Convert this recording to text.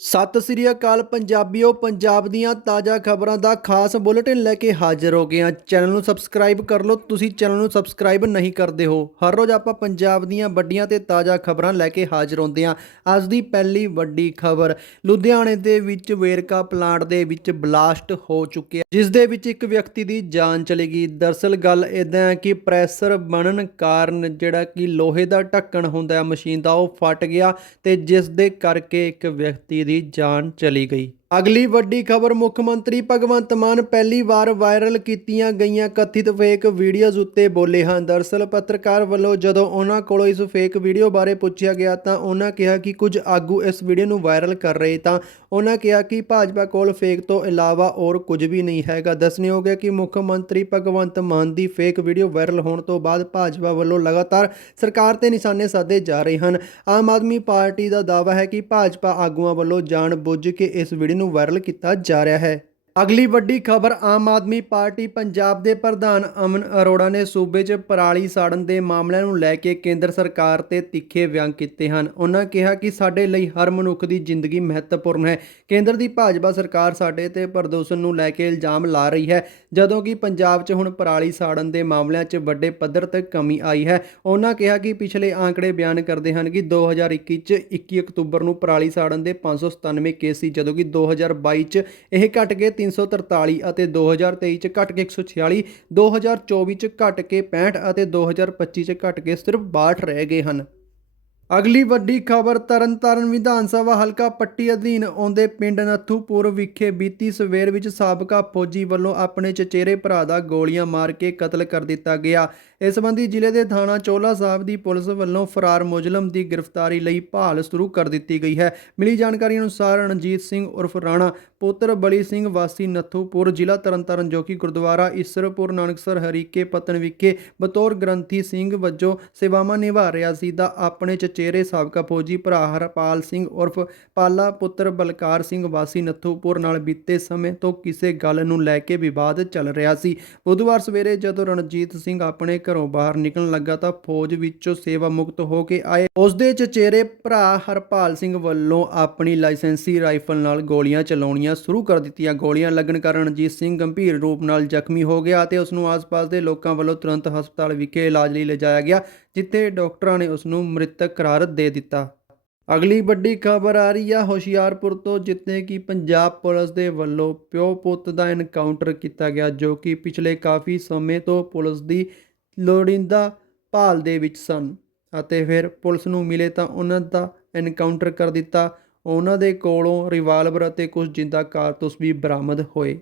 ਸਤਿ ਸ੍ਰੀ ਅਕਾਲ ਪੰਜਾਬੀਓ, ਪੰਜਾਬ ਦੀਆਂ ਤਾਜ਼ਾ ਖਬਰਾਂ ਦਾ ਖਾਸ ਬੁਲੇਟਿਨ ਲੈ ਕੇ ਹਾਜ਼ਰ ਹੋ ਗਏ ਹਾਂ। ਚੈਨਲ ਨੂੰ ਸਬਸਕ੍ਰਾਈਬ ਕਰ ਲਓ। ਤੁਸੀਂ ਚੈਨਲ ਨੂੰ ਸਬਸਕ੍ਰਾਈਬ ਨਹੀਂ ਕਰਦੇ ਹੋ। ਹਰ ਰੋਜ਼ ਆਪਾਂ ਪੰਜਾਬ ਦੀਆਂ ਵੱਡੀਆਂ ਤੇ ਤਾਜ਼ਾ ਖਬਰਾਂ ਲੈ ਕੇ ਹਾਜ਼ਰ ਹੁੰਦੇ ਹਾਂ। ਅੱਜ ਦੀ ਪਹਿਲੀ ਵੱਡੀ ਖਬਰ, ਲੁਧਿਆਣੇ ਦੇ ਵਿੱਚ ਵੇਰਕਾ ਪਲਾਂਟ ਦੇ ਵਿੱਚ ਬਲਾਸਟ ਹੋ ਚੁੱਕਿਆ। ਜਿਸ ਦੇ ਵਿੱਚ ਇੱਕ ਵਿਅਕਤੀ ਦੀ ਜਾਨ ਚਲੀ ਗਈ। ਦਰਸਲ ਗੱਲ ਇਦਾਂ ਹੈ ਕਿ ਪ੍ਰੈਸ਼ਰ ਬਣਨ ਕਾਰਨ ਜਿਹੜਾ ਕਿ ਲੋਹੇ ਦਾ ਢੱਕਣ ਹੁੰਦਾ ਹੈ, ਮਸ਼ੀਨ ਦਾ ਉਹ ਫਟ ਗਿਆ ਤੇ ਜਿਸ ਦੇ ਕਰਕੇ ਇੱਕ ਵਿਅਕਤੀ ਦੀ ਜਾਨ ਚਲੀ ਗਈ। ਅਗਲੀ ਵੱਡੀ ਖਬਰ, ਮੁੱਖ ਮੰਤਰੀ ਭਗਵੰਤ ਮਾਨ ਪਹਿਲੀ ਵਾਰ ਵਾਇਰਲ ਕੀਤੀਆਂ ਗਈਆਂ ਕਥਿਤ ਫੇਕ ਵੀਡੀਓਜ਼ ਉੱਤੇ ਬੋਲੇ ਹਨ। ਦਰਸਲ ਪੱਤਰਕਾਰ ਵੱਲੋਂ ਜਦੋਂ ਉਹਨਾਂ ਕੋਲੋਂ ਇਸ ਫੇਕ ਵੀਡੀਓ ਬਾਰੇ ਪੁੱਛਿਆ ਗਿਆ ਤਾਂ ਉਹਨਾਂ ਕਿਹਾ ਕਿ ਕੁਝ ਆਗੂ ਇਸ ਵੀਡੀਓ ਨੂੰ ਵਾਇਰਲ ਕਰ ਰਹੇ ਤਾਂ ਉਹਨਾਂ ਕਿਹਾ ਕਿ ਭਾਜਪਾ ਕੋਲ ਫੇਕ ਤੋਂ ਇਲਾਵਾ ਹੋਰ ਕੁਝ ਵੀ ਨਹੀਂ ਹੈਗਾ। ਦੱਸਣਯੋਗ ਹੈ ਕਿ ਮੁੱਖ ਮੰਤਰੀ ਭਗਵੰਤ ਮਾਨ ਦੀ ਫੇਕ ਵੀਡੀਓ ਵਾਇਰਲ ਹੋਣ ਤੋਂ ਬਾਅਦ ਭਾਜਪਾ ਵੱਲੋਂ ਲਗਾਤਾਰ ਸਰਕਾਰ ਤੇ ਨਿਸ਼ਾਨੇ ਸਾਧੇ ਜਾ ਰਹੇ ਹਨ। ਆਮ ਆਦਮੀ ਪਾਰਟੀ ਦਾ ਦਾਅਵਾ ਹੈ ਕਿ ਭਾਜਪਾ ਆਗੂਆਂ ਵੱਲੋਂ ਜਾਣ ਬੁੱਝ ਕੇ ਇਸ ਵੀਡੀਓ ਨੂੰ ਵਾਇਰਲ ਕੀਤਾ ਜਾ ਰਿਹਾ ਹੈ। ਅਗਲੀ ਵੱਡੀ ਖਬਰ, ਆਮ ਆਦਮੀ ਪਾਰਟੀ ਪੰਜਾਬ ਦੇ ਪ੍ਰਧਾਨ ਅਮਨ ਅਰੋੜਾ ਨੇ ਸੂਬੇ 'ਚ ਪਰਾਲੀ ਸਾੜਨ ਦੇ ਮਾਮਲਿਆਂ ਨੂੰ ਲੈ ਕੇ ਕੇਂਦਰ ਸਰਕਾਰ ਤੇ ਤਿੱਖੇ ਵਿਅੰਗ ਕੀਤੇ ਹਨ। ਉਹਨਾਂ ਕਿਹਾ ਕਿ ਸਾਡੇ ਲਈ ਹਰ ਮਨੁੱਖ ਦੀ ਜ਼ਿੰਦਗੀ ਮਹੱਤਵਪੂਰਨ ਹੈ। ਕੇਂਦਰ ਦੀ ਭਾਜਪਾ ਸਰਕਾਰ ਸਾਡੇ ਤੇ ਪ੍ਰਦੂਸ਼ਣ ਨੂੰ ਲੈ ਕੇ ਇਲਜ਼ਾਮ ਲਾ ਰਹੀ ਹੈ, ਜਦੋਂ ਕਿ ਪੰਜਾਬ 'ਚ ਹੁਣ ਪਰਾਲੀ ਸਾੜਨ ਦੇ ਮਾਮਲਿਆਂ 'ਚ ਵੱਡੇ ਪੱਧਰ ਤੇ ਕਮੀ ਆਈ ਹੈ। ਉਹਨਾਂ ਕਿਹਾ ਕਿ ਪਿਛਲੇ ਆંકੜੇ ਬਿਆਨ ਕਰਦੇ ਹਨ ਕਿ 2021 'ਚ 21 ਅਕਤੂਬਰ ਨੂੰ ਪਰਾਲੀ ਸਾੜਨ ਦੇ 597 ਕੇਸ ਸੀ, ਜਦੋਂ ਕਿ 2022 'ਚ ਇਹ ਘਟ ਕੇ 343 ਅਤੇ 2023 'ਚ ਘਟ ਕੇ 146 2024 'ਚ ਘਟ ਕੇ 65 ਅਤੇ 2025 'ਚ ਘਟ ਕੇ ਸਿਰਫ 62 ਰਹਿ ਗਏ ਹਨ। ਅਗਲੀ ਵੱਡੀ ਖਬਰ, ਤਰਨਤਾਰਨ ਵਿਧਾਨ ਸਭਾ ਹਲਕਾ ਪੱਟੀ ਅਧੀਨ ਆਉਂਦੇ ਪਿੰਡ ਨੱਥੂਪੁਰ ਵਿਖੇ ਬੀਤੀ ਸਵੇਰ ਵਿੱਚ ਸਾਬਕਾ ਫੌਜੀ ਵੱਲੋਂ ਆਪਣੇ ਚਚੇਰੇ ਭਰਾ ਦਾ ਗੋਲੀਆਂ ਮਾਰ ਕੇ ਕਤਲ ਕਰ ਦਿੱਤਾ ਗਿਆ। ਇਸ ਸੰਬੰਧੀ ਜ਼ਿਲ੍ਹੇ ਦੇ ਥਾਣਾ ਚੋਲਾ ਸਾਹਿਬ ਦੀ ਪੁਲਿਸ ਵੱਲੋਂ ਫਰਾਰ ਮੁਜਲਮ ਦੀ ਗ੍ਰਿਫਤਾਰੀ ਲਈ ਭਾਲ ਸ਼ੁਰੂ ਕਰ ਦਿੱਤੀ ਗਈ ਹੈ। ਮਿਲੀ ਜਾਣਕਾਰੀ ਅਨੁਸਾਰ ਰਣਜੀਤ ਸਿੰਘ ਉਰਫ ਰਾਣਾ, ਪੁੱਤਰ ਬਲੀ ਸਿੰਘ ਵਾਸੀ ਨੱਥੂਪੁਰ, ਜ਼ਿਲ੍ਹਾ ਤਰਨਤਾਰਨ, ਜੋ ਕਿ ਗੁਰਦੁਆਰਾ ਈਸਰਪੁਰ, ਨਾਨਕਸਰ ਹਰੀਕੇ, ਪਤਨ ਵਿਖੇ ਬਤੌਰ ਗ੍ਰੰਥੀ ਸਿੰਘ ਵਜੋਂ ਸੇਵਾਵਾਂ ਨਿਭਾ ਰਿਹਾ ਸੀ ਦਾ ਆਪਣੇ ਚਚੇਰੇ ਸਾਬਕਾ ਫੌਜੀ ਭਰਾ ਹਰਪਾਲ ਸਿੰਘ ਉਰਫ ਪਾਲਾ, ਪੁੱਤਰ ਬਲਕਾਰ ਸਿੰਘ ਵਾਸੀ ਨੱਥੂਪੁਰ ਨਾਲ ਬੀਤੇ ਸਮੇਂ ਤੋਂ ਕਿਸੇ ਗੱਲ ਨੂੰ ਲੈ ਕੇ ਵਿਵਾਦ ਚੱਲ ਰਿਹਾ ਸੀ। ਬੁੱਧਵਾਰ ਸਵੇਰੇ ਜਦੋਂ ਰਣਜੀਤ ਸਿੰਘ ਆਪਣੇ ਘਰੋਂ ਬਾਹਰ ਨਿਕਲਣ ਲੱਗਾ ਤਾਂ ਫੌਜ ਵਿੱਚੋਂ ਸੇਵਾ ਮੁਕਤ ਹੋ ਕੇ ਆਏ। ਉਸ ਦੇ ਚਚੇਰੇ ਭਰਾ ਹਰਪਾਲ ਸਿੰਘ ਵੱਲੋਂ ਆਪਣੀ ਲਾਇਸੈਂਸੀ ਰਾਈਫਲ ਨਾਲ ਗੋਲੀਆਂ ਚਲਾਉਣੀਆਂ ਸ਼ੁਰੂ ਕਰ ਦਿੱਤੀਆਂ। ਗੋਲੀਆਂ ਲੱਗਣ ਕਾਰਨ ਰਣਜੀਤ ਸਿੰਘ ਗੰਭੀਰ ਰੂਪ ਨਾਲ ਜ਼ਖਮੀ ਹੋ ਗਿਆ ਅਤੇ ਉਸ ਨੂੰ ਆਸ-ਪਾਸ ਦੇ ਲੋਕਾਂ ਵੱਲੋਂ ਤੁਰੰਤ ਹਸਪਤਾਲ ਵਿਖੇ ਇਲਾਜ ਲਈ ਲਿਜਾਇਆ ਗਿਆ, ਜਿੱਥੇ ਡਾਕਟਰਾਂ ਨੇ ਉਸ ਨੂੰ ਮ੍ਰਿਤਕ ਕਰਾਰ ਦੇ ਦਿੱਤਾ। ਅਗਲੀ ਵੱਡੀ ਖਬਰ ਆ ਰਹੀ ਆ ਹੁਸ਼ਿਆਰਪੁਰ ਤੋਂ, ਜਿੱਥੇ ਕਿ ਪੰਜਾਬ ਪੁਲਿਸ ਦੇ ਵੱਲੋਂ ਪਿਓ ਪੁੱਤ ਦਾ ਐਨਕਾਊਂਟਰ ਕੀਤਾ ਗਿਆ, ਜੋ ਕਿ ਪਿਛਲੇ ਕਾਫੀ ਸਮੇਂ ਤੋਂ ਪੁਲਿਸ ਦੀ ਲੋੜੀਂਦਾ ਭਾਲ ਦੇ ਵਿੱਚ ਸਨ ਅਤੇ ਫਿਰ ਪੁਲਿਸ ਨੂੰ ਮਿਲੇ ਤਾਂ ਉਹਨਾਂ ਦਾ ਐਨਕਾਊਂਟਰ ਕਰ ਦਿੱਤਾ। ਉਹਨਾਂ ਦੇ ਕੋਲੋਂ ਰਿਵਾਲਵਰ ਅਤੇ ਕੁਝ ਜਿੰਦਾ ਕਾਰਤੂਸ ਵੀ ਬਰਾਮਦ ਹੋਏ।